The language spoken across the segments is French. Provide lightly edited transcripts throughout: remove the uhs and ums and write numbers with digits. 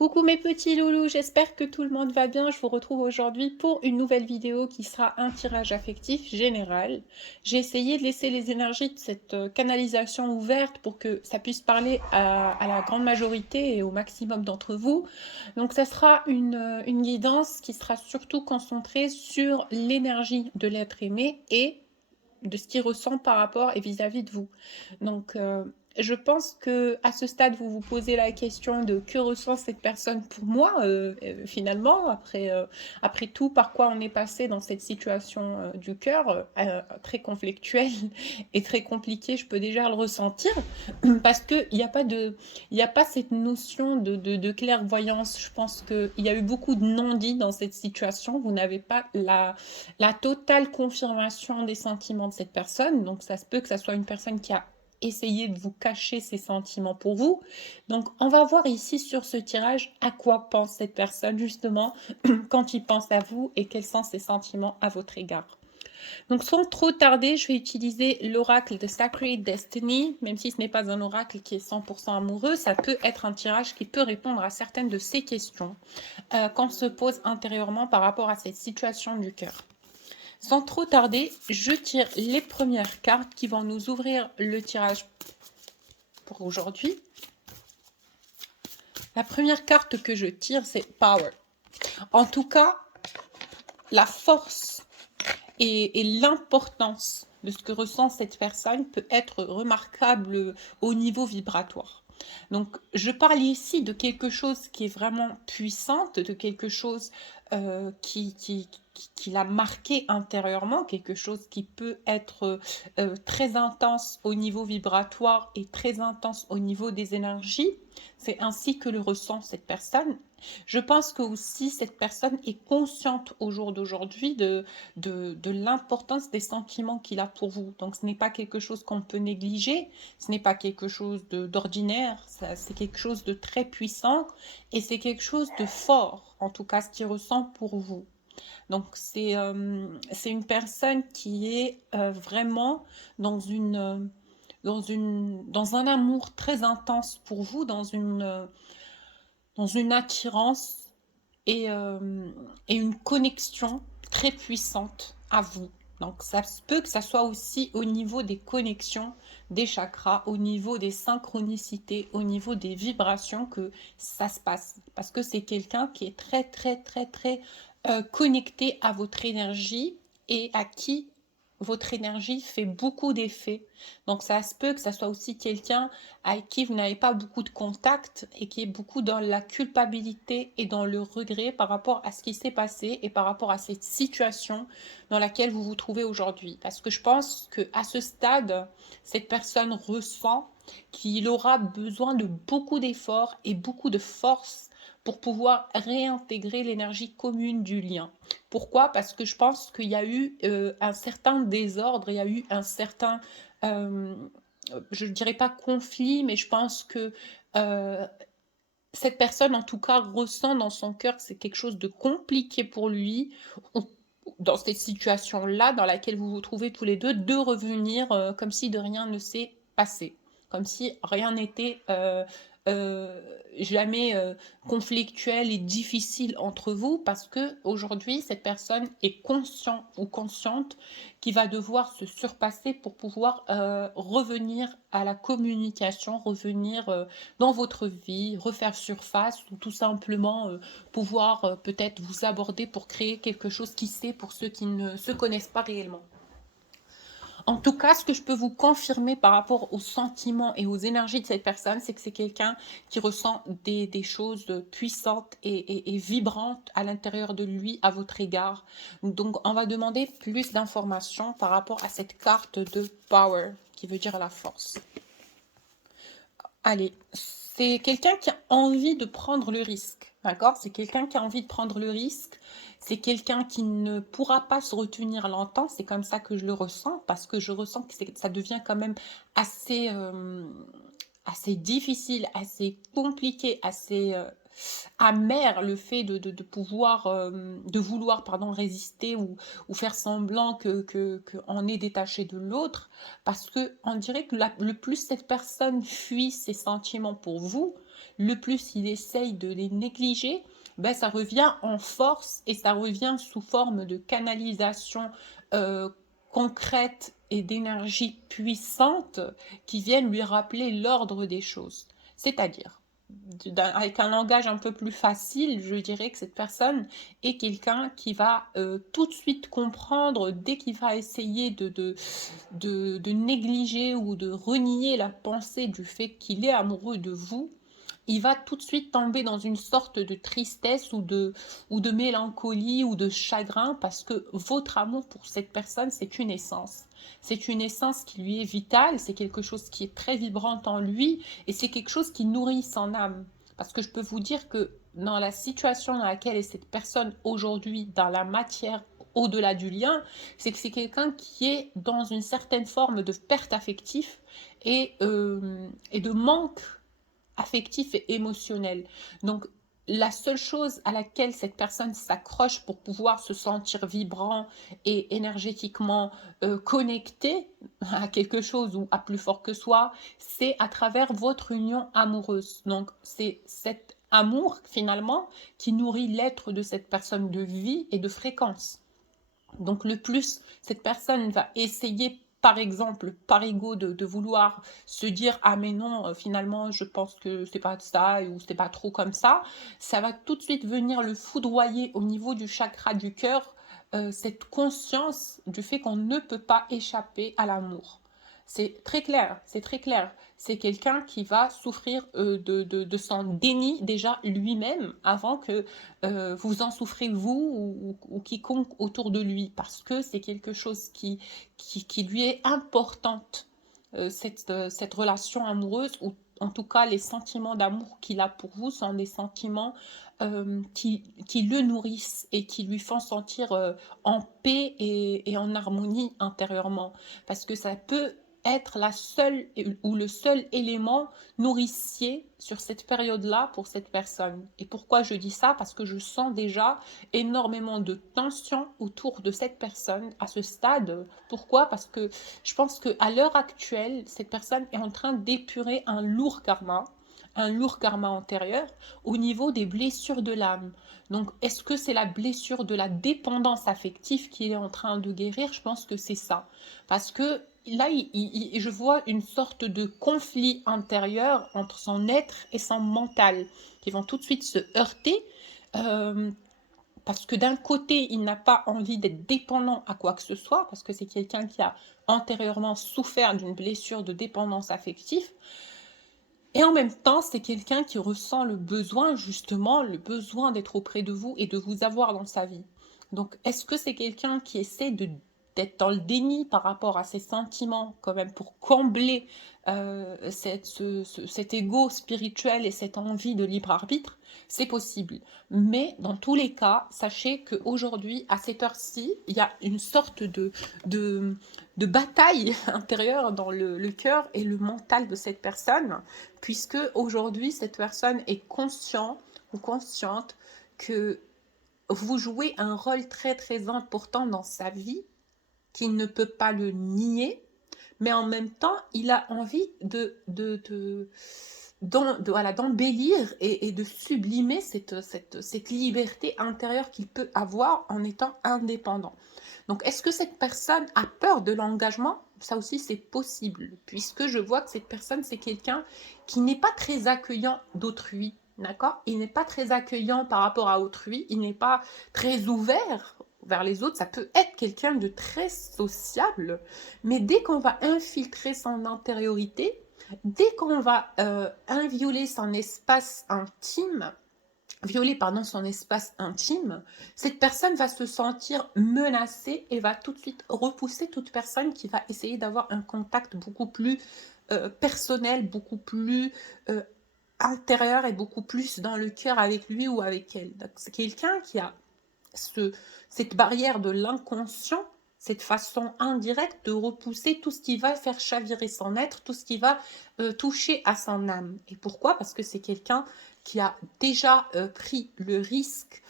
Coucou mes petits loulous, j'espère que tout le monde va bien. Je vous retrouve aujourd'hui pour une nouvelle vidéo qui sera un tirage affectif général. J'ai essayé de laisser les énergies de cette canalisation ouverte pour que ça puisse parler à la grande majorité et au maximum d'entre vous. Donc ça sera une guidance qui sera surtout concentrée sur l'énergie de l'être aimé et de ce qu'il ressent par rapport et vis-à-vis de vous. Donc, je pense que à ce stade, vous vous posez la question de que ressent cette personne pour moi, finalement, après tout, par quoi on est passé dans cette situation du cœur, très conflictuelle et très compliquée, je peux déjà le ressentir, parce qu'il n'y a pas il n'y a pas cette notion de clairvoyance. Je pense qu'il y a eu beaucoup de non-dits dans cette situation. Vous n'avez pas la totale confirmation des sentiments de cette personne. Donc, ça se peut que ça soit une personne qui a essayé de vous cacher ses sentiments pour vous. Donc, on va voir ici sur ce tirage à quoi pense cette personne justement quand il pense à vous et quels sont ses sentiments à votre égard. Donc, sans trop tarder, je vais utiliser l'oracle de Sacred Destiny. Même si ce n'est pas un oracle qui est 100% amoureux, ça peut être un tirage qui peut répondre à certaines de ces questions qu'on se pose intérieurement par rapport à cette situation du cœur. Sans trop tarder, je tire les premières cartes qui vont nous ouvrir le tirage pour aujourd'hui. La première carte que je tire, c'est Power. En tout cas, la force et l'importance de ce que ressent cette personne peut être remarquable au niveau vibratoire. Donc, je parle ici de quelque chose qui est vraiment puissante, de quelque chose qui l'a marqué intérieurement, quelque chose qui peut être très intense au niveau vibratoire et très intense au niveau des énergies. C'est ainsi que le ressent cette personne. Je pense que aussi cette personne est consciente au jour d'aujourd'hui de l'importance des sentiments qu'il a pour vous. Donc ce n'est pas quelque chose qu'on peut négliger, ce n'est pas quelque chose d'ordinaire, c'est quelque chose de très puissant et c'est quelque chose de fort, en tout cas ce qu'il ressent pour vous. Donc c'est une personne qui est vraiment dans dans un amour très intense pour vous, dans une attirance et une connexion très puissante à vous. Donc ça se peut que ça soit aussi au niveau des connexions des chakras, au niveau des synchronicités, au niveau des vibrations que ça se passe. Parce que c'est quelqu'un qui est très très très très connecté à votre énergie et à qui votre énergie fait beaucoup d'effets. Donc ça se peut que ça soit aussi quelqu'un avec qui vous n'avez pas beaucoup de contact et qui est beaucoup dans la culpabilité et dans le regret par rapport à ce qui s'est passé et par rapport à cette situation dans laquelle vous vous trouvez aujourd'hui. Parce que je pense qu'à ce stade, cette personne ressent qu'il aura besoin de beaucoup d'efforts et beaucoup de force pour pouvoir réintégrer l'énergie commune du lien. Pourquoi? Parce que je pense qu'il y a eu un certain désordre, il y a eu un certain euh, je ne dirais pas conflit, mais je pense que euh, cette personne, en tout cas, ressent dans son cœur que c'est quelque chose de compliqué pour lui, dans cette situation-là, dans laquelle vous vous trouvez tous les deux, de revenir comme si de rien ne s'est passé, comme si rien n'était euh, jamais conflictuel et difficile entre vous, parce que aujourd'hui, cette personne est conscient ou consciente qui va devoir se surpasser pour pouvoir revenir à la communication, revenir dans votre vie, refaire surface ou tout simplement pouvoir peut-être vous aborder pour créer quelque chose qui sait pour ceux qui ne se connaissent pas réellement. En tout cas, ce que je peux vous confirmer par rapport aux sentiments et aux énergies de cette personne, c'est que c'est quelqu'un qui ressent des choses puissantes et vibrantes à l'intérieur de lui à votre égard. Donc, on va demander plus d'informations par rapport à cette carte de Power, qui veut dire la force. Allez, c'est quelqu'un qui a envie de prendre le risque, d'accord? C'est quelqu'un qui a envie de prendre le risque. C'est quelqu'un qui ne pourra pas se retenir longtemps. C'est comme ça que je le ressens, parce que je ressens que ça devient quand même assez, assez difficile, assez compliqué, assez amer le fait de pouvoir, de vouloir, pardon, résister ou faire semblant qu'on est détaché de l'autre, parce que on dirait que le plus cette personne fuit ses sentiments pour vous, le plus il essaye de les négliger, ben, ça revient en force et ça revient sous forme de canalisation concrète et d'énergie puissante qui viennent lui rappeler l'ordre des choses. C'est-à-dire, avec un langage un peu plus facile, je dirais que cette personne est quelqu'un qui va tout de suite comprendre dès qu'il va essayer de négliger ou de renier la pensée du fait qu'il est amoureux de vous. Il va tout de suite tomber dans une sorte de tristesse ou de mélancolie ou de chagrin parce que votre amour pour cette personne, c'est une essence. C'est une essence qui lui est vitale, c'est quelque chose qui est très vibrant en lui et c'est quelque chose qui nourrit son âme. Parce que je peux vous dire que dans la situation dans laquelle est cette personne aujourd'hui, dans la matière au-delà du lien, c'est que c'est quelqu'un qui est dans une certaine forme de perte affective et de manque affectif et émotionnel. Donc, la seule chose à laquelle cette personne s'accroche pour pouvoir se sentir vibrant et énergétiquement connecté à quelque chose ou à plus fort que soi, c'est à travers votre union amoureuse. Donc, c'est cet amour, finalement, qui nourrit l'être de cette personne de vie et de fréquence. Donc le plus cette personne va essayer, par exemple, par ego, de vouloir se dire ah mais non, finalement je pense que c'est pas ça ou c'est pas trop comme ça va tout de suite venir le foudroyer au niveau du chakra du cœur, cette conscience du fait qu'on ne peut pas échapper à l'amour. C'est très clair, c'est très clair. C'est quelqu'un qui va souffrir de son déni déjà lui-même avant que vous en souffrez vous ou quiconque autour de lui, parce que c'est quelque chose qui lui est importante, cette relation amoureuse, ou en tout cas les sentiments d'amour qu'il a pour vous sont des sentiments qui le nourrissent et qui lui font sentir en paix et en harmonie intérieurement, parce que ça peut être la seule ou le seul élément nourricier sur cette période-là pour cette personne. Et pourquoi je dis ça? Parce que je sens déjà énormément de tension autour de cette personne à ce stade. Pourquoi? Parce que je pense qu'à l'heure actuelle, cette personne est en train d'épurer un lourd karma antérieur au niveau des blessures de l'âme. Donc, est-ce que c'est la blessure de la dépendance affective qu'il est en train de guérir? Je pense que c'est ça. Parce que là, je vois une sorte de conflit intérieur entre son être et son mental qui vont tout de suite se heurter. Parce que d'un côté, il n'a pas envie d'être dépendant à quoi que ce soit, parce que c'est quelqu'un qui a antérieurement souffert d'une blessure de dépendance affective. Et en même temps, c'est quelqu'un qui ressent le besoin, justement, le besoin d'être auprès de vous et de vous avoir dans sa vie. Donc, est-ce que c'est quelqu'un qui essaie d'être dans le déni par rapport à ses sentiments, quand même, pour combler cet ego spirituel et cette envie de libre arbitre? C'est possible. Mais dans tous les cas, sachez qu'aujourd'hui, à cette heure-ci, il y a une sorte de, de bataille intérieure dans le cœur et le mental de cette personne, puisque aujourd'hui, cette personne est conscient ou consciente que vous jouez un rôle très très important dans sa vie, qu'il ne peut pas le nier, mais en même temps, il a envie voilà, d'embellir et de sublimer cette liberté intérieure qu'il peut avoir en étant indépendant. Donc, est-ce que cette personne a peur de l'engagement? Ça aussi, c'est possible, puisque je vois que cette personne, c'est quelqu'un qui n'est pas très accueillant d'autrui, d'accord? Il n'est pas très accueillant par rapport à autrui, il n'est pas très ouvert vers les autres. Ça peut être quelqu'un de très sociable, mais dès qu'on va infiltrer son intériorité, dès qu'on va invioler son espace intime, son espace intime, cette personne va se sentir menacée et va tout de suite repousser toute personne qui va essayer d'avoir un contact beaucoup plus personnel, beaucoup plus intérieur et beaucoup plus dans le cœur avec lui ou avec elle. Donc, c'est quelqu'un qui a cette barrière de l'inconscient, cette façon indirecte de repousser tout ce qui va faire chavirer son être, tout ce qui va toucher à son âme. Et pourquoi? Parce que c'est quelqu'un qui a déjà pris le risque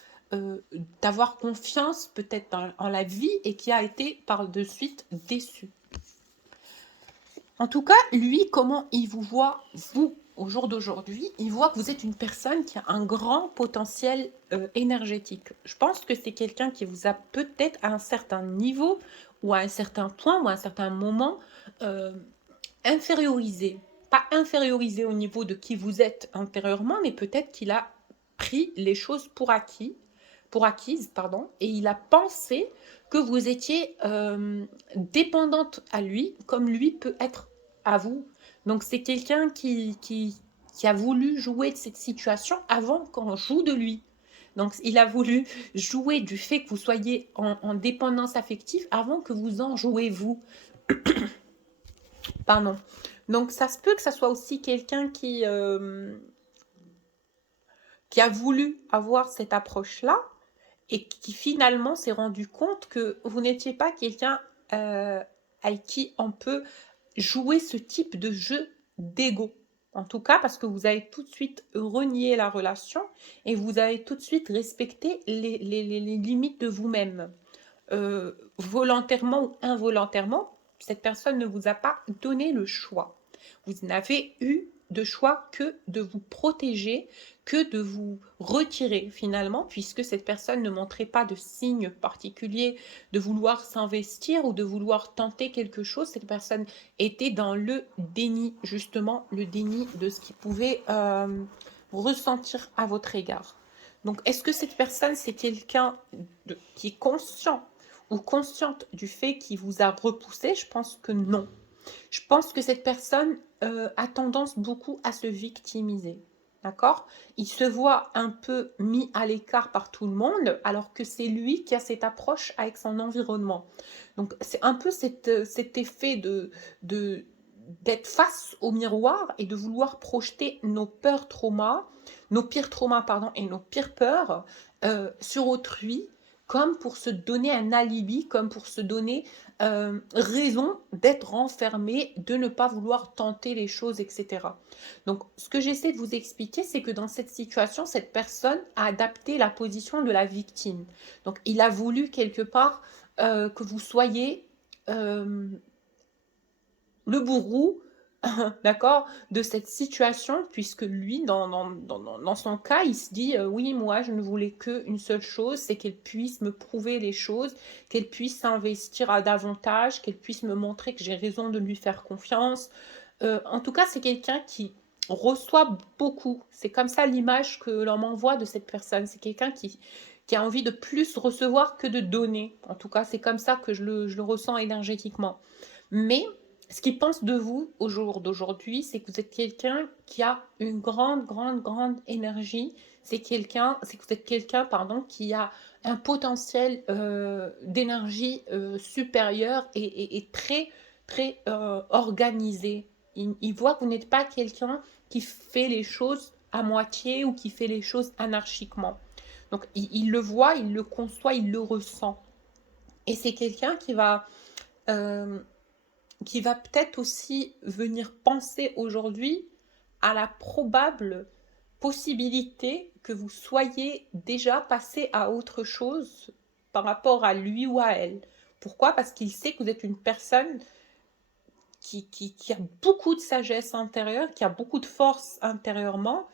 d'avoir confiance peut-être en la vie et qui a été par de suite déçu. En tout cas, lui, comment il vous voit, vous, au jour d'aujourd'hui, il voit que vous êtes une personne qui a un grand potentiel énergétique. Je pense que c'est quelqu'un qui vous a peut-être à un certain niveau ou à un certain point ou à un certain moment euh, infériorisé. Pas infériorisé au niveau de qui vous êtes intérieurement, mais peut-être qu'il a pris les choses pour acquises, pardon, et il a pensé que vous étiez dépendante à lui, comme lui peut être à vous. Donc c'est quelqu'un qui a voulu jouer de cette situation avant qu'on joue de lui. Donc il a voulu jouer du fait que vous soyez en dépendance affective avant que vous en jouez vous. Pardon. Donc ça se peut que ça soit aussi quelqu'un qui a voulu avoir cette approche-là et qui finalement s'est rendu compte que vous n'étiez pas quelqu'un avec qui on peut jouer ce type de jeu d'ego. En tout cas, parce que vous avez tout de suite renié la relation et vous avez tout de suite respecté les limites de vous-même. Volontairement ou involontairement, cette personne ne vous a pas donné le choix. Vous n'avez eu de choix que de vous protéger, que de vous retirer finalement, puisque cette personne ne montrait pas de signe particulier de vouloir s'investir ou de vouloir tenter quelque chose. Cette personne était dans le déni, justement, le déni de ce qu'il pouvait ressentir à votre égard. Donc, est-ce que cette personne, c'est quelqu'un qui est conscient ou consciente du fait qu'il vous a repoussé? Je pense que non. Je pense que cette personne a tendance beaucoup à se victimiser. D'accord? Il se voit un peu mis à l'écart par tout le monde, alors que c'est lui qui a cette approche avec son environnement. Donc, c'est un peu cet effet d'être face au miroir et de vouloir projeter nos peurs traumas, nos pires traumas, pardon, et nos pires peurs sur autrui, comme pour se donner un alibi, comme pour se donner raison d'être enfermé, de ne pas vouloir tenter les choses, etc. Donc, ce que j'essaie de vous expliquer, c'est que dans cette situation, cette personne a adapté la position de la victime. Donc, il a voulu quelque part que vous soyez le bourreau, d'accord, de cette situation, puisque lui, dans son cas, il se dit oui, moi, je ne voulais qu'une seule chose, c'est qu'elle puisse me prouver les choses, qu'elle puisse s'investir à davantage, qu'elle puisse me montrer que j'ai raison de lui faire confiance. En tout cas, c'est quelqu'un qui reçoit beaucoup. C'est comme ça l'image que l'on m'envoie de cette personne. C'est quelqu'un qui a envie de plus recevoir que de donner. En tout cas, c'est comme ça que je le ressens énergétiquement. Mais ce qu'ils pensent de vous au jour d'aujourd'hui, c'est que vous êtes quelqu'un qui a une grande, grande, grande énergie. C'est que vous êtes quelqu'un, pardon, qui a un potentiel d'énergie supérieur et très, très organisé. Il voit que vous n'êtes pas quelqu'un qui fait les choses à moitié ou qui fait les choses anarchiquement. Donc, il le voit, il le conçoit, il le ressent. Et c'est quelqu'un euh, qui va peut-être aussi venir penser aujourd'hui à la probable possibilité que vous soyez déjà passé à autre chose par rapport à lui ou à elle. Pourquoi? Parce qu'il sait que vous êtes une personne qui a beaucoup de sagesse intérieure, qui a beaucoup de force intérieurement,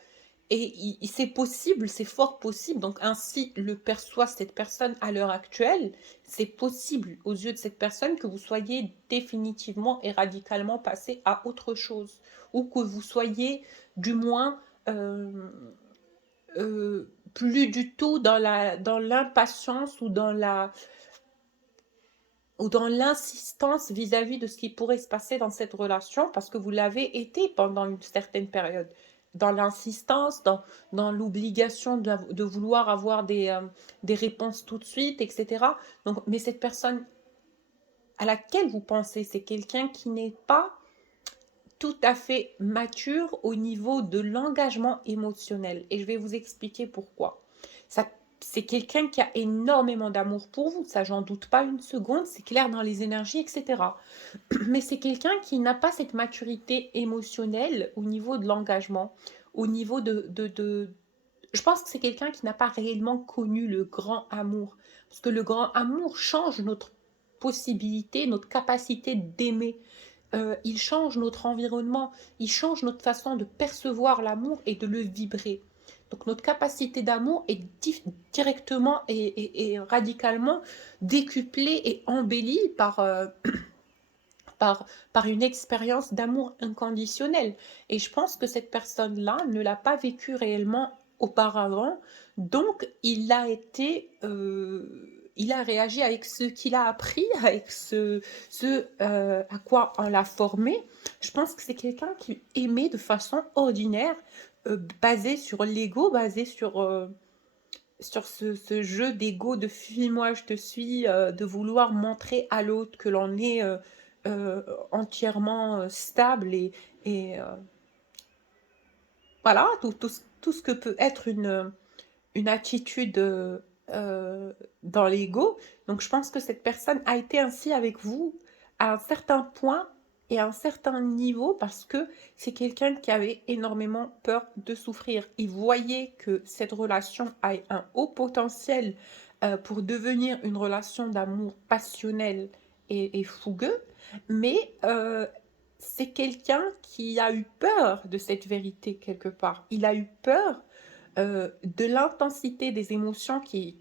et c'est possible, c'est fort possible, donc ainsi le perçoit cette personne à l'heure actuelle, c'est possible aux yeux de cette personne que vous soyez définitivement et radicalement passé à autre chose, ou que vous soyez du moins plus du tout dans l'impatience ou dans l'insistance vis-à-vis de ce qui pourrait se passer dans cette relation, parce que vous l'avez été pendant une certaine période. Dans l'insistance, dans l'obligation de vouloir avoir des réponses tout de suite, etc. Donc, mais cette personne à laquelle vous pensez, c'est quelqu'un qui n'est pas tout à fait mature au niveau de l'engagement émotionnel. Et je vais vous expliquer pourquoi. C'est quelqu'un qui a énormément d'amour pour vous, ça j'en doute pas une seconde, c'est clair dans les énergies, etc. Mais c'est quelqu'un qui n'a pas cette maturité émotionnelle au niveau de l'engagement, au niveau Je pense que c'est quelqu'un qui n'a pas réellement connu le grand amour. Parce que le grand amour change notre possibilité, notre capacité d'aimer. il change notre environnement, il change notre façon de percevoir l'amour et de le vibrer. Donc notre capacité d'amour est directement et radicalement décuplée et embellie par, par une expérience d'amour inconditionnel. Et je pense que cette personne-là ne l'a pas vécu réellement auparavant, donc il a réagi avec ce qu'il a appris, avec ce à quoi on l'a formé. Je pense que c'est quelqu'un qui aimait de façon ordinaire, basé sur l'ego, basé sur ce jeu d'ego, de fuis-moi, je te suis, de vouloir montrer à l'autre que l'on est entièrement stable et voilà, tout ce que peut être une attitude dans l'ego. Donc je pense que cette personne a été ainsi avec vous à un certain point et à un certain niveau parce que c'est quelqu'un qui avait énormément peur de souffrir. Il voyait que cette relation a un haut potentiel pour devenir une relation d'amour passionnel et fougueux, mais c'est quelqu'un qui a eu peur de cette vérité quelque part. Il a eu peur de l'intensité des émotions qui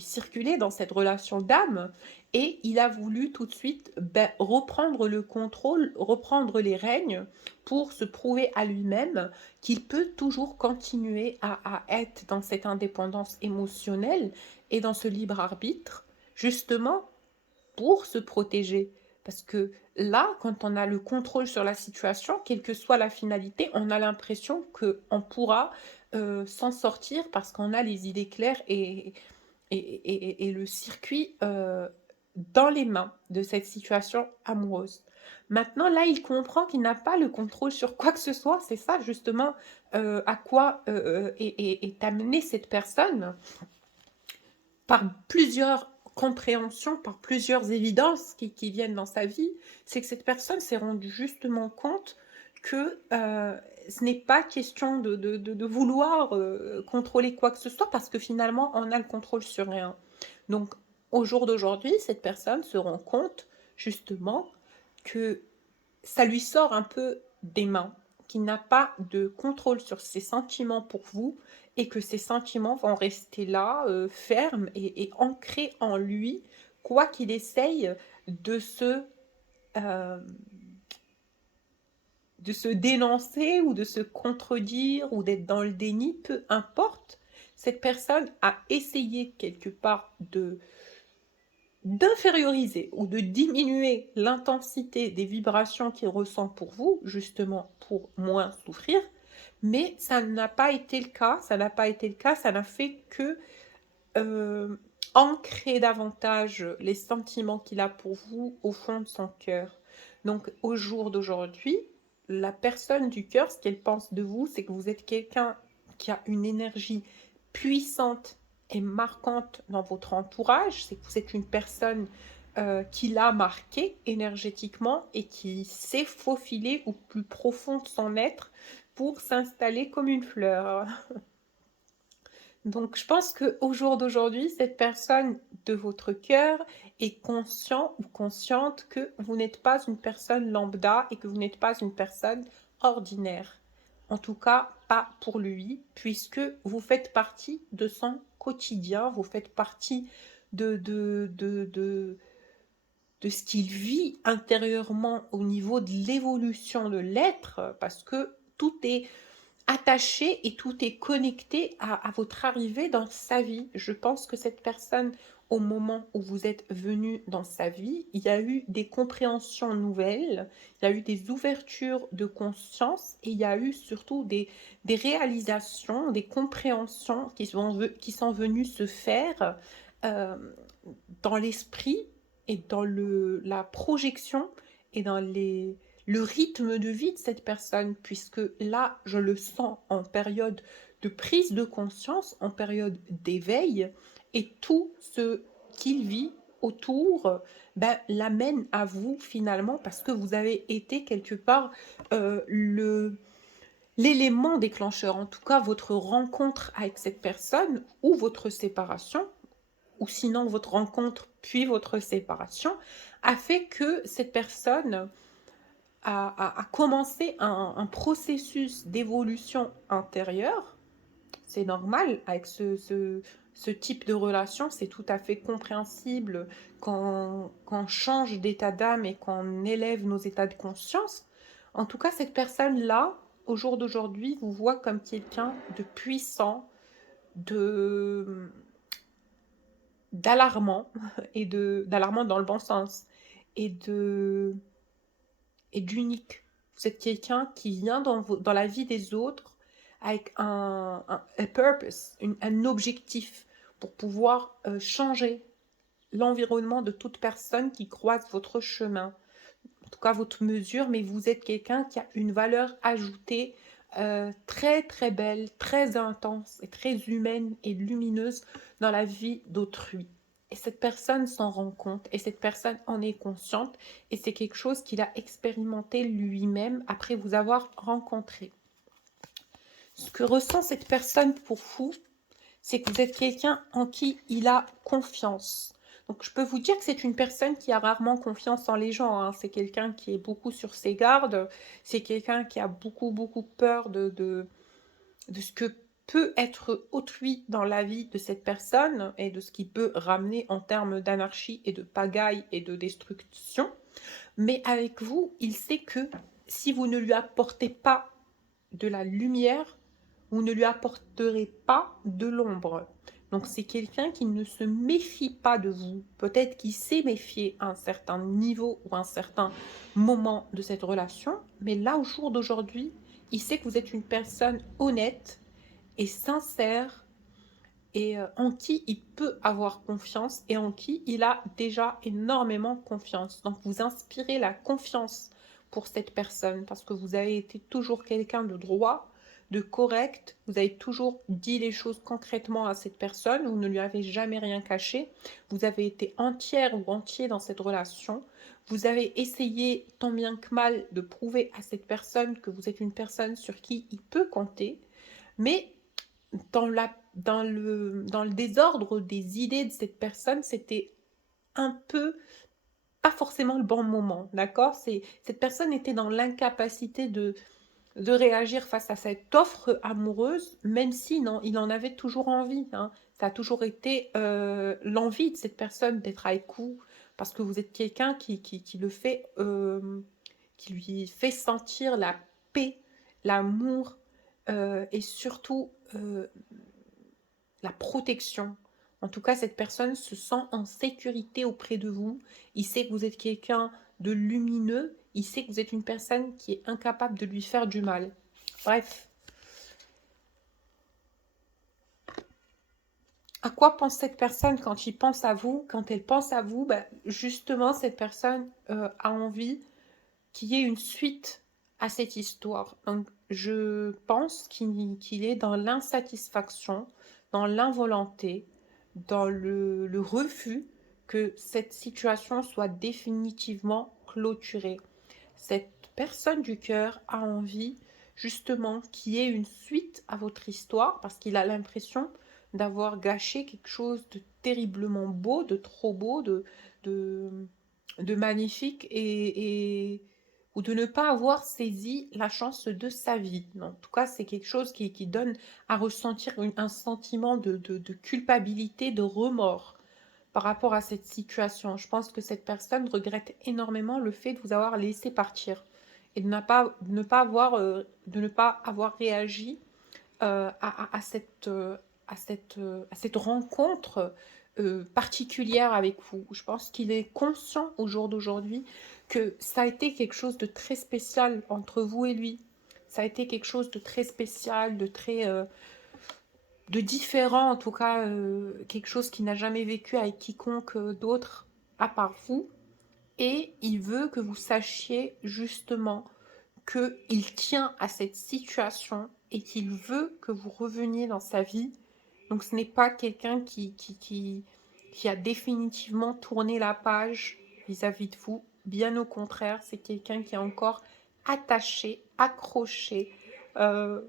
circulaient dans cette relation d'âme et il a voulu tout de suite reprendre le contrôle, reprendre les règnes pour se prouver à lui-même qu'il peut toujours continuer à être dans cette indépendance émotionnelle et dans ce libre arbitre, justement pour se protéger. Parce que là, quand on a le contrôle sur la situation, quelle que soit la finalité, on a l'impression qu'on pourra s'en sortir parce qu'on a les idées claires et le circuit dans les mains de cette situation amoureuse. Maintenant, là, il comprend qu'il n'a pas le contrôle sur quoi que ce soit. C'est ça, justement, à quoi est amenée cette personne par plusieurs compréhensions, par plusieurs évidences qui viennent dans sa vie. C'est que cette personne s'est rendue justement compte que ce n'est pas question de vouloir contrôler quoi que ce soit parce que finalement, on a le contrôle sur rien. Donc, au jour d'aujourd'hui, cette personne se rend compte justement que ça lui sort un peu des mains, qu'il n'a pas de contrôle sur ses sentiments pour vous et que ses sentiments vont rester là, fermes et ancrés en lui, quoi qu'il essaye de euh, de se dénoncer ou de se contredire ou d'être dans le déni, peu importe. Cette personne a essayé quelque part d'inférioriser ou de diminuer l'intensité des vibrations qu'il ressent pour vous, justement pour moins souffrir, mais ça n'a pas été le cas, ça n'a pas été le cas, ça n'a fait que ancrer davantage les sentiments qu'il a pour vous au fond de son cœur. Donc au jour d'aujourd'hui, la personne du cœur, ce qu'elle pense de vous, c'est que vous êtes quelqu'un qui a une énergie puissante et marquante dans votre entourage, c'est que vous êtes une personne qui l'a marqué énergétiquement et qui s'est faufilée au plus profond de son être pour s'installer comme une fleur. Donc, je pense qu'au jour d'aujourd'hui, cette personne de votre cœur est conscient ou consciente que vous n'êtes pas une personne lambda et que vous n'êtes pas une personne ordinaire. En tout cas, pas pour lui, puisque vous faites partie de son quotidien, vous faites partie de ce qu'il vit intérieurement au niveau de l'évolution de l'être, parce que tout est attaché et tout est connecté à votre arrivée dans sa vie. Je pense que cette personne, au moment où vous êtes venu dans sa vie, il y a eu des compréhensions nouvelles, il y a eu des ouvertures de conscience et il y a eu surtout des réalisations, des compréhensions qui sont venues se faire euh, dans l'esprit et dans la projection et dans le rythme de vie de cette personne, puisque là, je le sens en période de prise de conscience, en période d'éveil, et tout ce qu'il vit autour l'amène à vous finalement, parce que vous avez été quelque part l'élément déclencheur, en tout cas votre rencontre avec cette personne ou votre séparation, ou sinon votre rencontre puis votre séparation, a fait que cette personne à commencer un processus d'évolution intérieure. C'est normal avec ce type de relation, c'est tout à fait compréhensible quand on change d'état d'âme et qu'on élève nos états de conscience. En tout cas, cette personne-là, au jour d'aujourd'hui, vous voit comme quelqu'un de puissant, de d'alarmant, d'alarmant dans le bon sens, et d'unique. Vous êtes quelqu'un qui vient dans la vie des autres avec un purpose, un objectif pour pouvoir changer l'environnement de toute personne qui croise votre chemin, en tout cas votre mesure, mais vous êtes quelqu'un qui a une valeur ajoutée très très belle, très intense et très humaine et lumineuse dans la vie d'autrui. Et cette personne s'en rend compte et cette personne en est consciente et c'est quelque chose qu'il a expérimenté lui-même après vous avoir rencontré. Ce que ressent cette personne pour vous, c'est que vous êtes quelqu'un en qui il a confiance. Donc je peux vous dire que c'est une personne qui a rarement confiance en les gens, hein. C'est quelqu'un qui est beaucoup sur ses gardes, c'est quelqu'un qui a beaucoup peur de ce que peut être autrui dans la vie de cette personne et de ce qui peut ramener en termes d'anarchie et de pagaille et de destruction. Mais avec vous, il sait que si vous ne lui apportez pas de la lumière, vous ne lui apporterez pas de l'ombre. Donc c'est quelqu'un qui ne se méfie pas de vous. Peut-être qu'il s'est méfié à un certain niveau ou à un certain moment de cette relation, mais là, au jour d'aujourd'hui, il sait que vous êtes une personne honnête et sincère et en qui il peut avoir confiance et en qui il a déjà énormément confiance. Donc vous inspirez la confiance pour cette personne parce que vous avez été toujours quelqu'un de droit, de correct, vous avez toujours dit les choses concrètement à cette personne, vous ne lui avez jamais rien caché, vous avez été entière ou entier dans cette relation, vous avez essayé tant bien que mal de prouver à cette personne que vous êtes une personne sur qui il peut compter, mais dans le désordre des idées de cette personne, c'était un peu pas forcément le bon moment, d'accord? Cette personne était dans l'incapacité de réagir face à cette offre amoureuse, même si non, il en avait toujours envie, hein. Ça a toujours été l'envie de cette personne d'être avec vous, parce que vous êtes quelqu'un qui le fait, qui lui fait sentir la paix, l'amour et surtout la protection. En tout cas, cette personne se sent en sécurité auprès de vous. Il sait que vous êtes quelqu'un de lumineux. Il sait que vous êtes une personne qui est incapable de lui faire du mal. Bref. À quoi pense cette personne quand il pense à vous? Quand elle pense à vous, ben, justement, cette personne a envie qu'il y ait une suite à cette histoire. Donc, je pense qu'il est dans l'insatisfaction, dans l'involonté, dans le refus que cette situation soit définitivement clôturée. Cette personne du cœur a envie justement qu'il y ait une suite à votre histoire parce qu'il a l'impression d'avoir gâché quelque chose de terriblement beau, de trop beau, de, de magnifique ou de ne pas avoir saisi la chance de sa vie. En tout cas, c'est quelque chose qui donne à ressentir un sentiment de culpabilité, de remords par rapport à cette situation. Je pense que cette personne regrette énormément le fait de vous avoir laissé partir et de ne pas avoir réagi à cette rencontre particulière avec vous. Je pense qu'il est conscient au jour d'aujourd'hui que ça a été quelque chose de très spécial entre vous et lui. Ça a été quelque chose de très spécial, de différent, en tout cas, quelque chose qu'il n'a jamais vécu avec quiconque d'autre à part vous. Et il veut que vous sachiez justement qu'il tient à cette situation et qu'il veut que vous reveniez dans sa vie. Donc ce n'est pas quelqu'un qui a définitivement tourné la page vis-à-vis de vous. Bien au contraire, c'est quelqu'un qui est encore attaché, accroché, euh,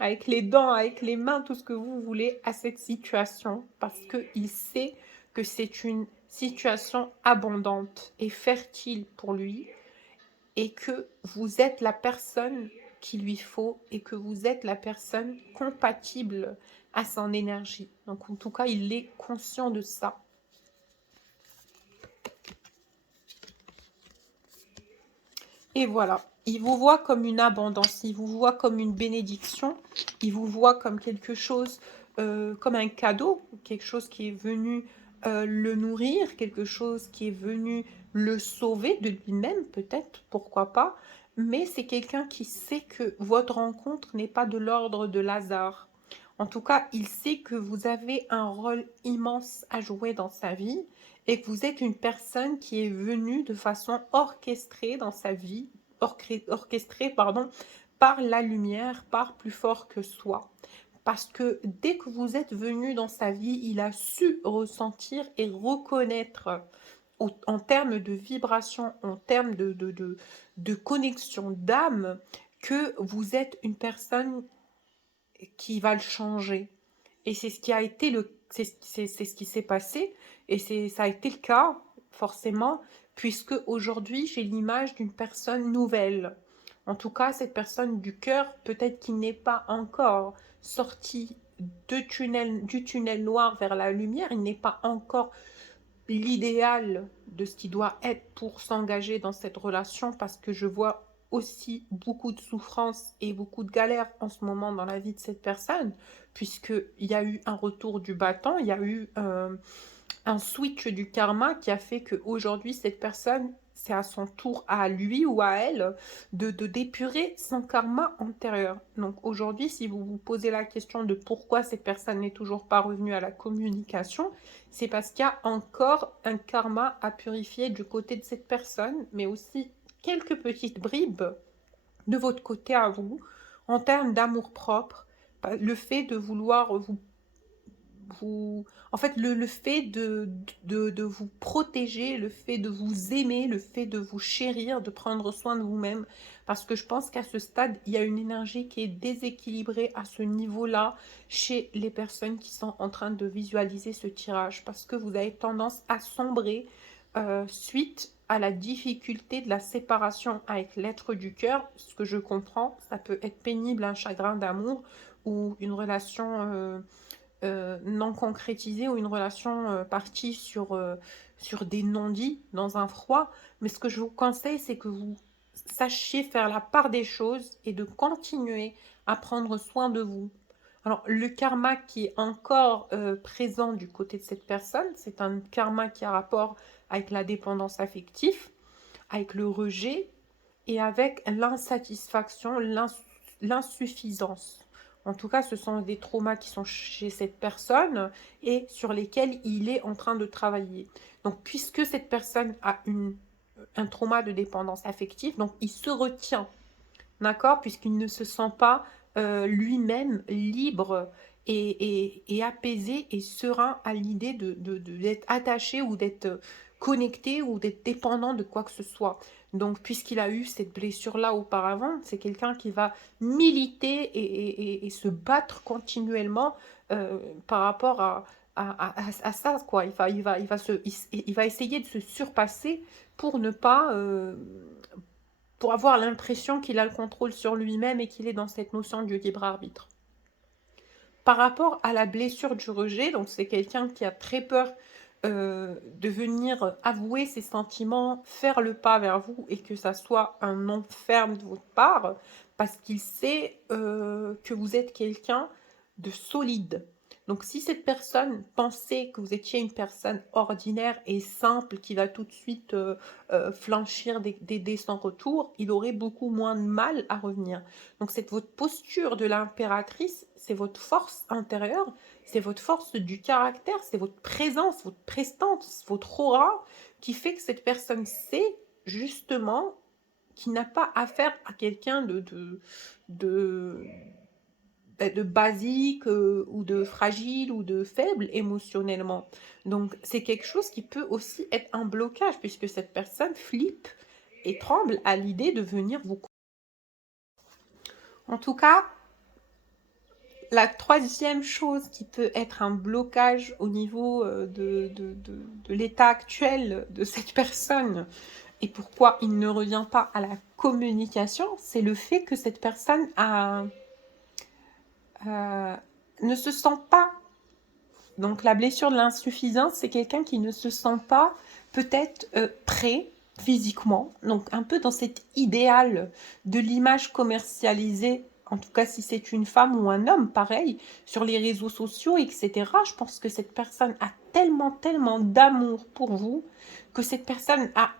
avec les dents, avec les mains, tout ce que vous voulez à cette situation, parce qu'il sait que c'est une situation abondante et fertile pour lui, et que vous êtes la personne qu'il lui faut et que vous êtes la personne compatible à son énergie. Donc en tout cas, il est conscient de ça. Et voilà, il vous voit comme une abondance, il vous voit comme une bénédiction, il vous voit comme quelque chose, comme un cadeau, quelque chose qui est venu le nourrir, quelque chose qui est venu le sauver de lui-même peut-être, pourquoi pas, mais c'est quelqu'un qui sait que votre rencontre n'est pas de l'ordre de l'hasard. En tout cas, il sait que vous avez un rôle immense à jouer dans sa vie et que vous êtes une personne qui est venue de façon orchestrée dans sa vie, orchestrée, pardon, par la lumière, par plus fort que soi. Parce que dès que vous êtes venu dans sa vie, il a su ressentir et reconnaître en termes de vibration, en termes de connexion d'âme, que vous êtes une personne qui va le changer. Et c'est ce qui a été c'est ce qui s'est passé, et ça a été le cas, forcément, puisque aujourd'hui, j'ai l'image d'une personne nouvelle. En tout cas, cette personne du cœur, peut-être qui n'est pas encore sortie du tunnel noir vers la lumière, il n'est pas encore l'idéal de ce qui doit être pour s'engager dans cette relation, parce que je vois aussi beaucoup de souffrance et beaucoup de galères en ce moment dans la vie de cette personne, puisqu'il y a eu un retour du bâton, il y a eu un switch du karma qui a fait qu'aujourd'hui, cette personne, c'est à son tour, à lui ou à elle, de d'épurer son karma antérieur. Donc aujourd'hui, si vous vous posez la question de pourquoi cette personne n'est toujours pas revenue à la communication, c'est parce qu'il y a encore un karma à purifier du côté de cette personne, mais aussi quelques petites bribes de votre côté à vous, en termes d'amour-propre, le fait de vouloir en fait, le fait de vous protéger, le fait de vous aimer, le fait de vous chérir, de prendre soin de vous-même, parce que je pense qu'à ce stade, il y a une énergie qui est déséquilibrée à ce niveau-là chez les personnes qui sont en train de visualiser ce tirage, parce que vous avez tendance à sombrer suite à la difficulté de la séparation avec l'être du cœur. Ce que je comprends, ça peut être pénible, un chagrin d'amour ou une relation non concrétisée, ou une relation partie sur des non-dits, dans un froid. Mais ce que je vous conseille, c'est que vous sachiez faire la part des choses et de continuer à prendre soin de vous. Alors, le karma qui est encore présent du côté de cette personne, c'est un karma qui a rapport avec la dépendance affective, avec le rejet et avec l'insatisfaction, l'insuffisance. En tout cas, ce sont des traumas qui sont chez cette personne et sur lesquels il est en train de travailler. Donc, puisque cette personne a un trauma de dépendance affective, donc il se retient, d'accord, puisqu'il ne se sent pas lui-même libre et apaisé et serein à l'idée d'être attaché ou d'être connecté ou d'être dépendant de quoi que ce soit. Donc, puisqu'il a eu cette blessure-là auparavant, c'est quelqu'un qui va militer et se battre continuellement par rapport à ça, quoi. Il va essayer de se surpasser pour ne pas pour avoir l'impression qu'il a le contrôle sur lui-même et qu'il est dans cette notion du libre arbitre. Par rapport à la blessure du rejet, donc c'est quelqu'un qui a très peur de venir avouer ses sentiments, faire le pas vers vous et que ça soit un non ferme de votre part, parce qu'il sait que vous êtes quelqu'un de solide. Donc si cette personne pensait que vous étiez une personne ordinaire et simple qui va tout de suite flanchir dès son retour, il aurait beaucoup moins de mal à revenir. Donc c'est votre posture de l'impératrice, c'est votre force intérieure, c'est votre force du caractère, c'est votre présence, votre prestance, votre aura qui fait que cette personne sait justement qu'il n'a pas affaire à quelqu'un de, de basique ou de fragile ou de faible émotionnellement. Donc c'est quelque chose qui peut aussi être un blocage puisque cette personne flippe et tremble à l'idée de venir vous... En tout cas, la troisième chose qui peut être un blocage au niveau de l'état actuel de cette personne et pourquoi il ne revient pas à la communication, c'est le fait que cette personne ne se sent pas. Donc la blessure de l'insuffisance, c'est quelqu'un qui ne se sent pas peut-être prêt physiquement, donc un peu dans cet idéal de l'image commercialisée, en tout cas si c'est une femme ou un homme, pareil, sur les réseaux sociaux, etc. Je pense que cette personne a tellement, tellement d'amour pour vous, que cette personne a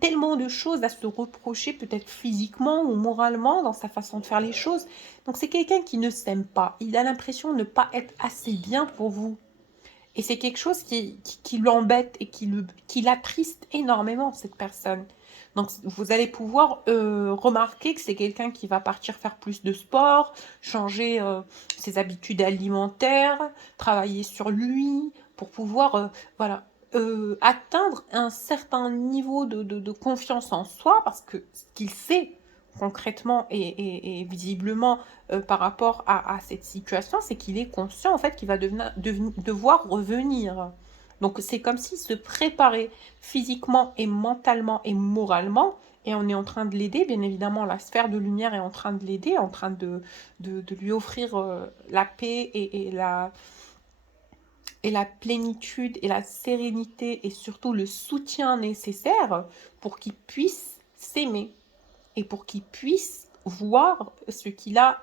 tellement de choses à se reprocher, peut-être physiquement ou moralement, dans sa façon de faire les choses. Donc c'est quelqu'un qui ne s'aime pas, il a l'impression de ne pas être assez bien pour vous. Et c'est quelque chose qui l'embête et qui l'attriste énormément, cette personne. Donc, vous allez pouvoir remarquer que c'est quelqu'un qui va partir faire plus de sport, changer ses habitudes alimentaires, travailler sur lui, pour pouvoir voilà, atteindre un certain niveau de confiance en soi, parce que ce qu'il sait concrètement et visiblement par rapport à cette situation, c'est qu'il est conscient en fait qu'il va devoir revenir. Donc c'est comme s'il se préparait physiquement et mentalement et moralement, et on est en train de l'aider, bien évidemment la sphère de lumière est en train de l'aider, en train de lui offrir la paix et la plénitude et la sérénité et surtout le soutien nécessaire pour qu'il puisse s'aimer et pour qu'il puisse voir ce qu'il a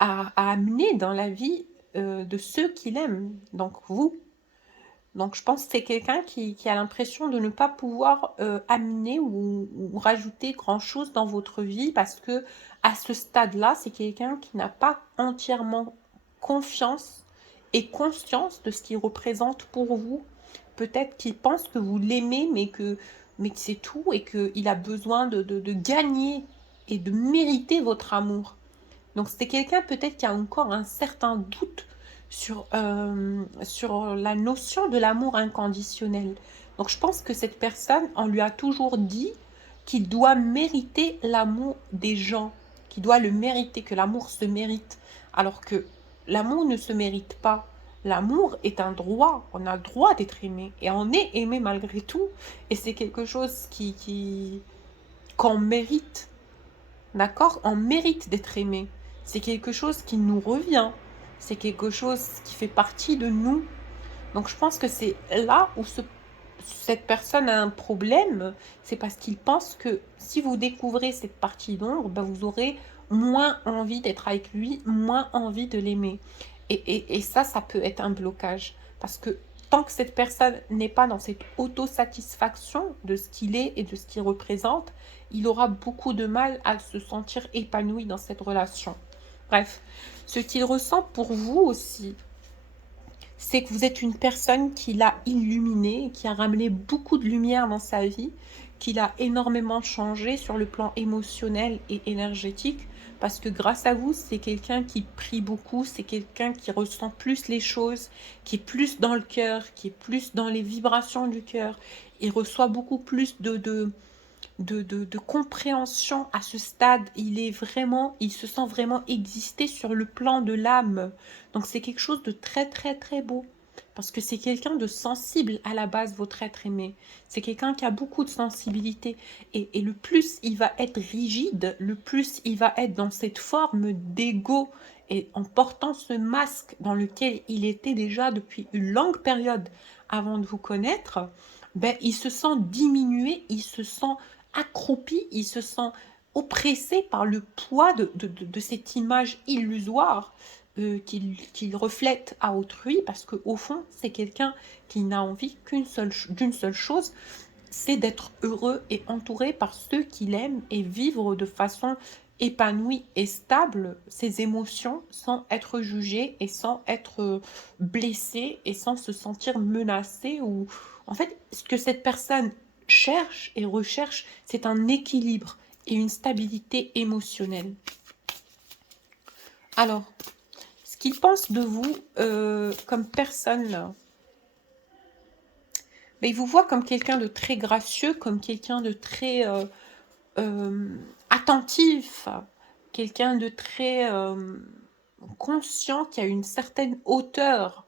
à amener dans la vie de ceux qu'il aime, donc vous. Donc je pense que c'est quelqu'un qui a l'impression de ne pas pouvoir amener ou rajouter grand-chose dans votre vie parce que à ce stade-là, c'est quelqu'un qui n'a pas entièrement confiance et conscience de ce qu'il représente pour vous. Peut-être qu'il pense que vous l'aimez, mais que c'est tout et qu'il a besoin de gagner et de mériter votre amour. Donc c'est quelqu'un peut-être qui a encore un certain doute sur la notion de l'amour inconditionnel. Donc je pense que cette personne, on lui a toujours dit qu'il doit mériter l'amour des gens, qu'il doit le mériter, que l'amour se mérite. Alors que l'amour ne se mérite pas. L'amour est un droit, on a le droit d'être aimé et on est aimé malgré tout. Et c'est quelque chose qu'on mérite. D'accord? On mérite d'être aimé. C'est quelque chose qui nous revient. C'est quelque chose qui fait partie de nous. Donc je pense que c'est là où cette personne a un problème. C'est parce qu'il pense que si vous découvrez cette partie d'ombre, ben vous aurez moins envie d'être avec lui, moins envie de l'aimer. Et ça peut être un blocage. Parce que tant que cette personne n'est pas dans cette autosatisfaction de ce qu'il est et de ce qu'il représente, il aura beaucoup de mal à se sentir épanoui dans cette relation. Bref, ce qu'il ressent pour vous aussi, c'est que vous êtes une personne qui l'a illuminé, qui a ramené beaucoup de lumière dans sa vie, qui l'a énormément changé sur le plan émotionnel et énergétique, parce que grâce à vous, c'est quelqu'un qui prie beaucoup, c'est quelqu'un qui ressent plus les choses, qui est plus dans le cœur, qui est plus dans les vibrations du cœur. Il reçoit beaucoup plus de compréhension à ce stade. Il se sent vraiment exister sur le plan de l'âme. Donc c'est quelque chose de très très très beau. Parce que c'est quelqu'un de sensible à la base, votre être aimé. C'est quelqu'un qui a beaucoup de sensibilité. Et le plus il va être rigide, le plus il va être dans cette forme d'ego. Et en portant ce masque dans lequel il était déjà depuis une longue période avant de vous connaître, ben, il se sent diminué, il se sent accroupi, il se sent oppressé par le poids de cette image illusoire qu'il reflète à autrui, parce qu'au fond, c'est quelqu'un qui n'a envie d'une seule chose, c'est d'être heureux et entouré par ceux qu'il aime et vivre de façon épanouie et stable ses émotions sans être jugé et sans être blessé et sans se sentir menacé. Ou en fait, ce que cette personne cherche et recherche, c'est un équilibre et une stabilité émotionnelle. Alors, ce qu'il pense de vous comme personne, mais il vous voit comme quelqu'un de très gracieux, comme quelqu'un de très attentif, quelqu'un de très conscient, qui a une certaine hauteur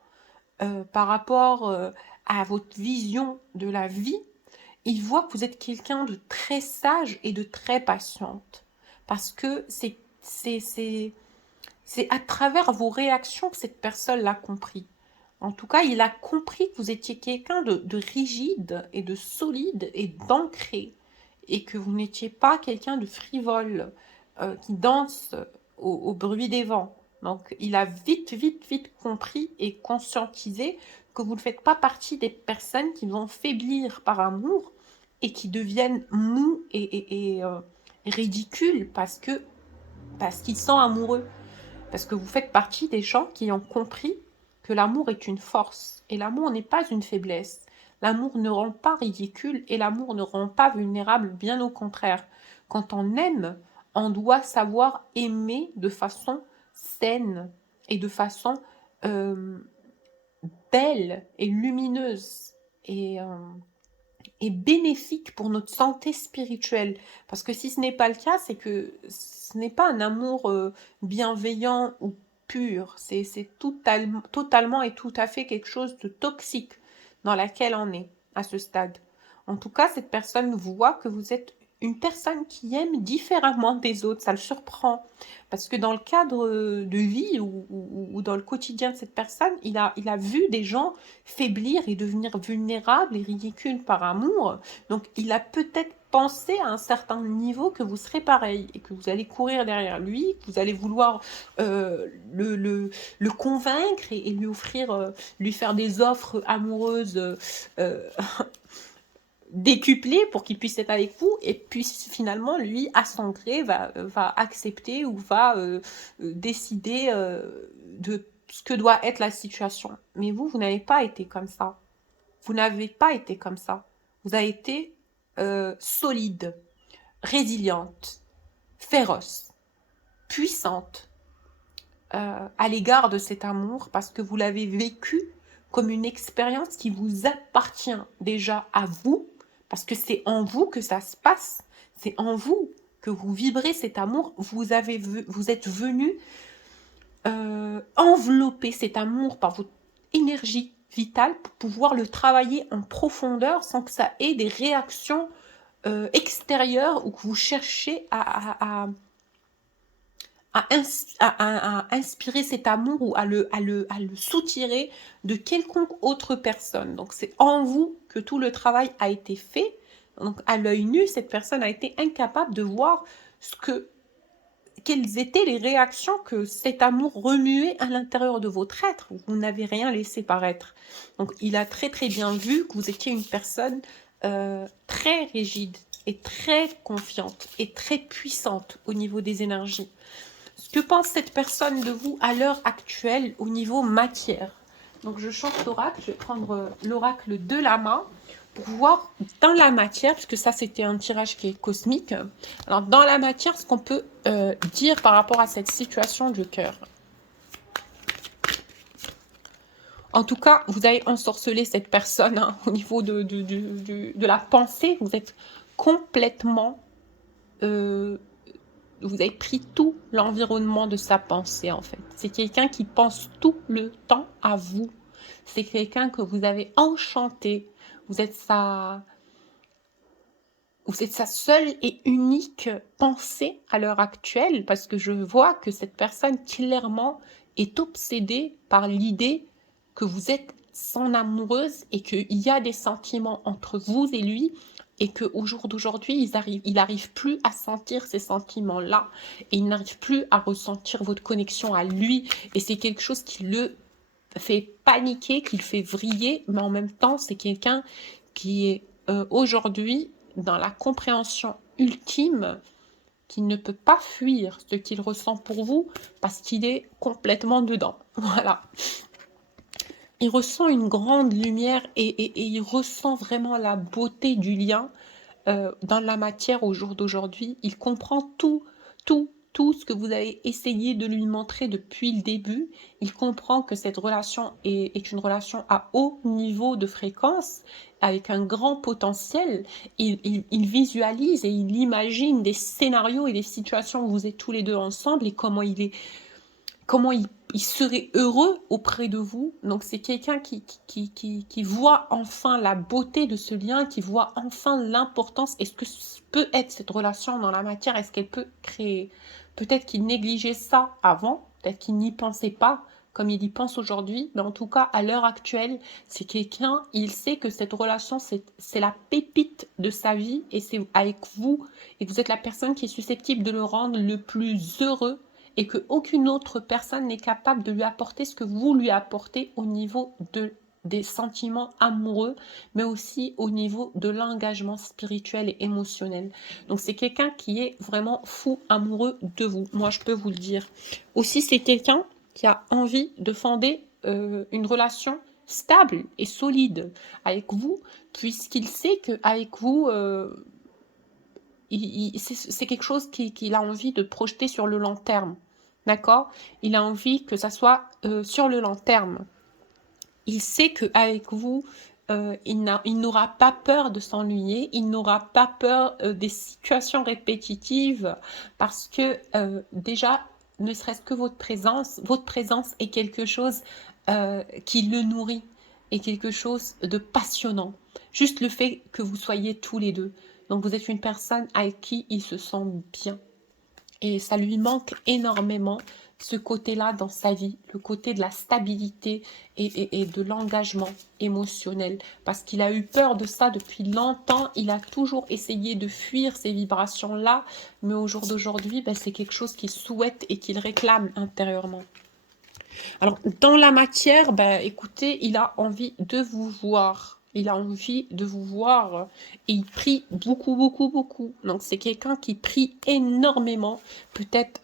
par rapport à votre vision de la vie. il voit que vous êtes quelqu'un de très sage et de très patiente. Parce que c'est à travers vos réactions que cette personne l'a compris. En tout cas, il a compris que vous étiez quelqu'un de rigide et de solide et d'ancré. Et que vous n'étiez pas quelqu'un de frivole qui danse au bruit des vents. Donc, il a vite compris et conscientisé que vous ne faites pas partie des personnes qui vont faiblir par amour et qui deviennent mous et ridicules parce qu'ils sont amoureux. Parce que vous faites partie des gens qui ont compris que l'amour est une force et l'amour n'est pas une faiblesse. L'amour ne rend pas ridicule et l'amour ne rend pas vulnérable, bien au contraire. Quand on aime, on doit savoir aimer de façon saine et de façon euh, belle et lumineuse et bénéfique pour notre santé spirituelle. Parce que si ce n'est pas le cas, c'est que ce n'est pas un amour bienveillant ou pur. C'est totalement et tout à fait quelque chose de toxique dans laquelle on est à ce stade. En tout cas, cette personne voit que vous êtes une personne qui aime différemment des autres. Ça le surprend. Parce que dans le cadre de vie ou dans le quotidien de cette personne, il a vu des gens faiblir et devenir vulnérables et ridicules par amour. Donc, il a peut-être pensé à un certain niveau que vous serez pareil et que vous allez courir derrière lui, que vous allez vouloir le convaincre et lui offrir, lui faire des offres amoureuses décuplé pour qu'il puisse être avec vous et puis finalement lui à son gré va accepter ou va décider de ce que doit être la situation. Mais vous n'avez pas été comme ça. Vous n'avez pas été comme ça. Vous avez été solide, résiliente, féroce, puissante à l'égard de cet amour parce que vous l'avez vécu comme une expérience qui vous appartient déjà à vous, parce que c'est en vous que ça se passe, c'est en vous que vous vibrez cet amour, vous êtes venu envelopper cet amour par votre énergie vitale pour pouvoir le travailler en profondeur sans que ça ait des réactions extérieures ou que vous cherchez à inspirer cet amour ou à le soutirer de quelconque autre personne. Donc c'est en vous que tout le travail a été fait. Donc à l'œil nu, cette personne a été incapable de voir quelles étaient les réactions que cet amour remuait à l'intérieur de votre être. Vous n'avez rien laissé paraître. Donc il a très bien vu que vous étiez une personne très rigide et très confiante et très puissante au niveau des énergies. Ce que pense cette personne de vous à l'heure actuelle au niveau matière. Donc je change l'oracle, je vais prendre l'oracle de la main pour voir dans la matière, puisque ça c'était un tirage qui est cosmique. Alors dans la matière, ce qu'on peut dire par rapport à cette situation de cœur. En tout cas, vous avez ensorcelé cette personne hein, au niveau de la pensée. Vous êtes complètement... vous avez pris tout l'environnement de sa pensée, en fait. C'est quelqu'un qui pense tout le temps à vous. C'est quelqu'un que vous avez enchanté. Vous êtes sa seule et unique pensée à l'heure actuelle, parce que je vois que cette personne, clairement, est obsédée par l'idée que vous êtes son amoureuse et qu'il y a des sentiments entre vous et lui, et qu'au jour d'aujourd'hui, il n'arrive plus à sentir ces sentiments-là, et il n'arrive plus à ressentir votre connexion à lui, et c'est quelque chose qui le fait paniquer, qui le fait vriller, mais en même temps, c'est quelqu'un qui est aujourd'hui dans la compréhension ultime, qui ne peut pas fuir ce qu'il ressent pour vous, parce qu'il est complètement dedans. Voilà. Il ressent une grande lumière et il ressent vraiment la beauté du lien dans la matière au jour d'aujourd'hui. Il comprend tout ce que vous avez essayé de lui montrer depuis le début. Il comprend que cette relation est une relation à haut niveau de fréquence, avec un grand potentiel. Il visualise et il imagine des scénarios et des situations où vous êtes tous les deux ensemble et comment il est comment il serait heureux auprès de vous. Donc c'est quelqu'un qui voit enfin la beauté de ce lien, qui voit enfin l'importance. Est-ce que peut être cette relation dans la matière? Est-ce qu'elle peut créer? Peut-être qu'il négligeait ça avant, peut-être qu'il n'y pensait pas comme il y pense aujourd'hui, mais en tout cas, à l'heure actuelle, c'est quelqu'un, il sait que cette relation, c'est la pépite de sa vie, et c'est avec vous, et vous êtes la personne qui est susceptible de le rendre le plus heureux, et qu'aucune autre personne n'est capable de lui apporter ce que vous lui apportez au niveau des sentiments amoureux, mais aussi au niveau de l'engagement spirituel et émotionnel. Donc c'est quelqu'un qui est vraiment fou amoureux de vous, moi je peux vous le dire. Aussi c'est quelqu'un qui a envie de fonder une relation stable et solide avec vous, puisqu'il sait qu'avec vous, c'est quelque chose qu'il a envie de projeter sur le long terme. D'accord? Il a envie que ça soit sur le long terme. Il sait qu'avec vous, il n'aura pas peur de s'ennuyer, il n'aura pas peur des situations répétitives, parce que déjà, ne serait-ce que votre présence est quelque chose qui le nourrit, et quelque chose de passionnant. Juste le fait que vous soyez tous les deux. Donc vous êtes une personne avec qui il se sent bien. Et ça lui manque énormément, ce côté-là dans sa vie, le côté de la stabilité et de l'engagement émotionnel. Parce qu'il a eu peur de ça depuis longtemps, il a toujours essayé de fuir ces vibrations-là, mais au jour d'aujourd'hui, ben, c'est quelque chose qu'il souhaite et qu'il réclame intérieurement. Alors, dans la matière, ben, écoutez, il a envie de vous voir. Il a envie de vous voir et il prie beaucoup, beaucoup, beaucoup. Donc, c'est quelqu'un qui prie énormément, peut-être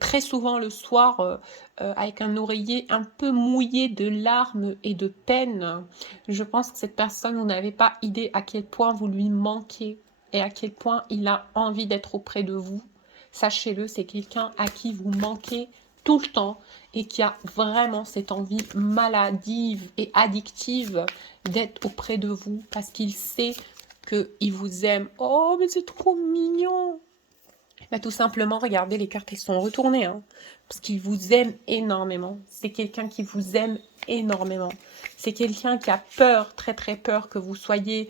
très souvent le soir, avec un oreiller un peu mouillé de larmes et de peine. Je pense que cette personne, vous n'avez pas idée à quel point vous lui manquez et à quel point il a envie d'être auprès de vous. Sachez-le, c'est quelqu'un à qui vous manquez tout le temps et qui a vraiment cette envie maladive et addictive d'être auprès de vous parce qu'il sait qu'il vous aime. Oh, mais c'est trop mignon! Bah, tout simplement, regardez, les cartes, elles sont retournées, hein, parce qu'il vous aime énormément. C'est quelqu'un qui vous aime énormément. C'est quelqu'un qui a peur, très très peur que vous soyez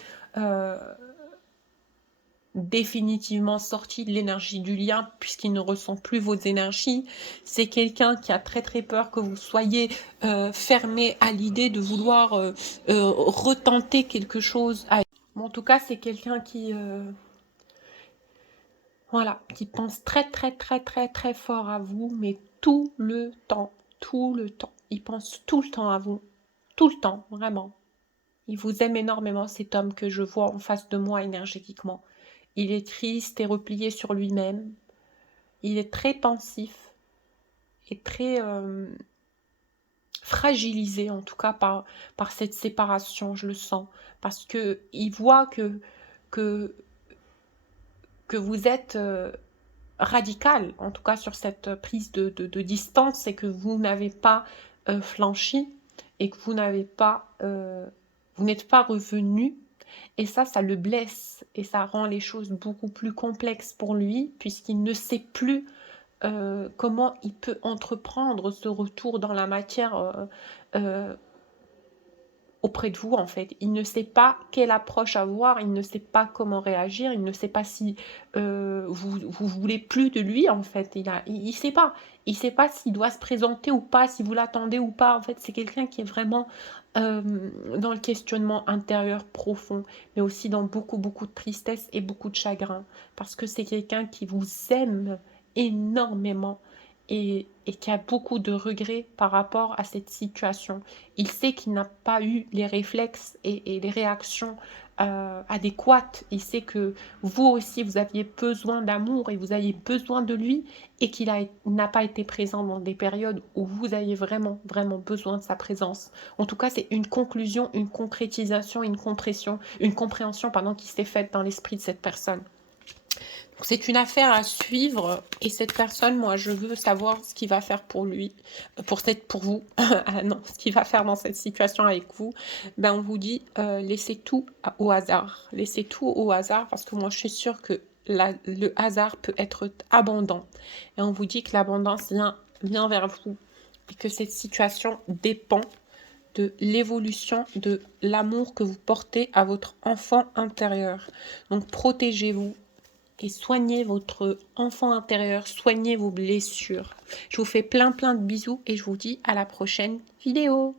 définitivement sorti de l'énergie du lien, puisqu'il ne ressent plus vos énergies. C'est quelqu'un qui a très très peur que vous soyez fermé à l'idée de vouloir retenter quelque chose. Bon, en tout cas, c'est quelqu'un qui voilà, qui pense très très très très très fort à vous, mais tout le temps, tout le temps. Il pense tout le temps à vous, tout le temps, vraiment. Il vous aime énormément, cet homme que je vois en face de moi énergétiquement. Il est triste et replié sur lui-même. Il est très pensif et très fragilisé, en tout cas, par cette séparation, je le sens. Parce qu'il voit que vous êtes radical, en tout cas sur cette prise de distance, et que vous n'avez pas flanchi et que vous n'êtes pas revenu. Et ça le blesse et ça rend les choses beaucoup plus complexes pour lui, puisqu'il ne sait plus comment il peut entreprendre ce retour dans la matière auprès de vous, en fait. Il ne sait pas quelle approche avoir, il ne sait pas comment réagir, il ne sait pas si vous voulez plus de lui, en fait. Il sait pas. Il sait pas s'il doit se présenter ou pas, si vous l'attendez ou pas. En fait, c'est quelqu'un qui est vraiment dans le questionnement intérieur profond, mais aussi dans beaucoup, beaucoup de tristesse et beaucoup de chagrin. Parce que c'est quelqu'un qui vous aime énormément et qui a beaucoup de regrets par rapport à cette situation. Il sait qu'il n'a pas eu les réflexes et les réactions adéquates. Il sait que vous aussi, vous aviez besoin d'amour et vous aviez besoin de lui, et qu'il n'a pas été présent dans des périodes où vous aviez vraiment, vraiment besoin de sa présence. En tout cas, c'est une conclusion, une concrétisation, une compréhension pardon, qui s'est faite dans l'esprit de cette personne. C'est une affaire à suivre, et cette personne, moi, je veux savoir ce qu'il va faire pour lui, pour vous, ah non, ce qu'il va faire dans cette situation avec vous. Ben, on vous dit, laissez tout au hasard. Laissez tout au hasard, parce que moi, je suis sûre que le hasard peut être abondant. Et on vous dit que l'abondance vient vers vous. et que cette situation dépend de l'évolution de l'amour que vous portez à votre enfant intérieur. Donc protégez-vous et soignez votre enfant intérieur, soignez vos blessures. Je vous fais plein de bisous et je vous dis à la prochaine vidéo.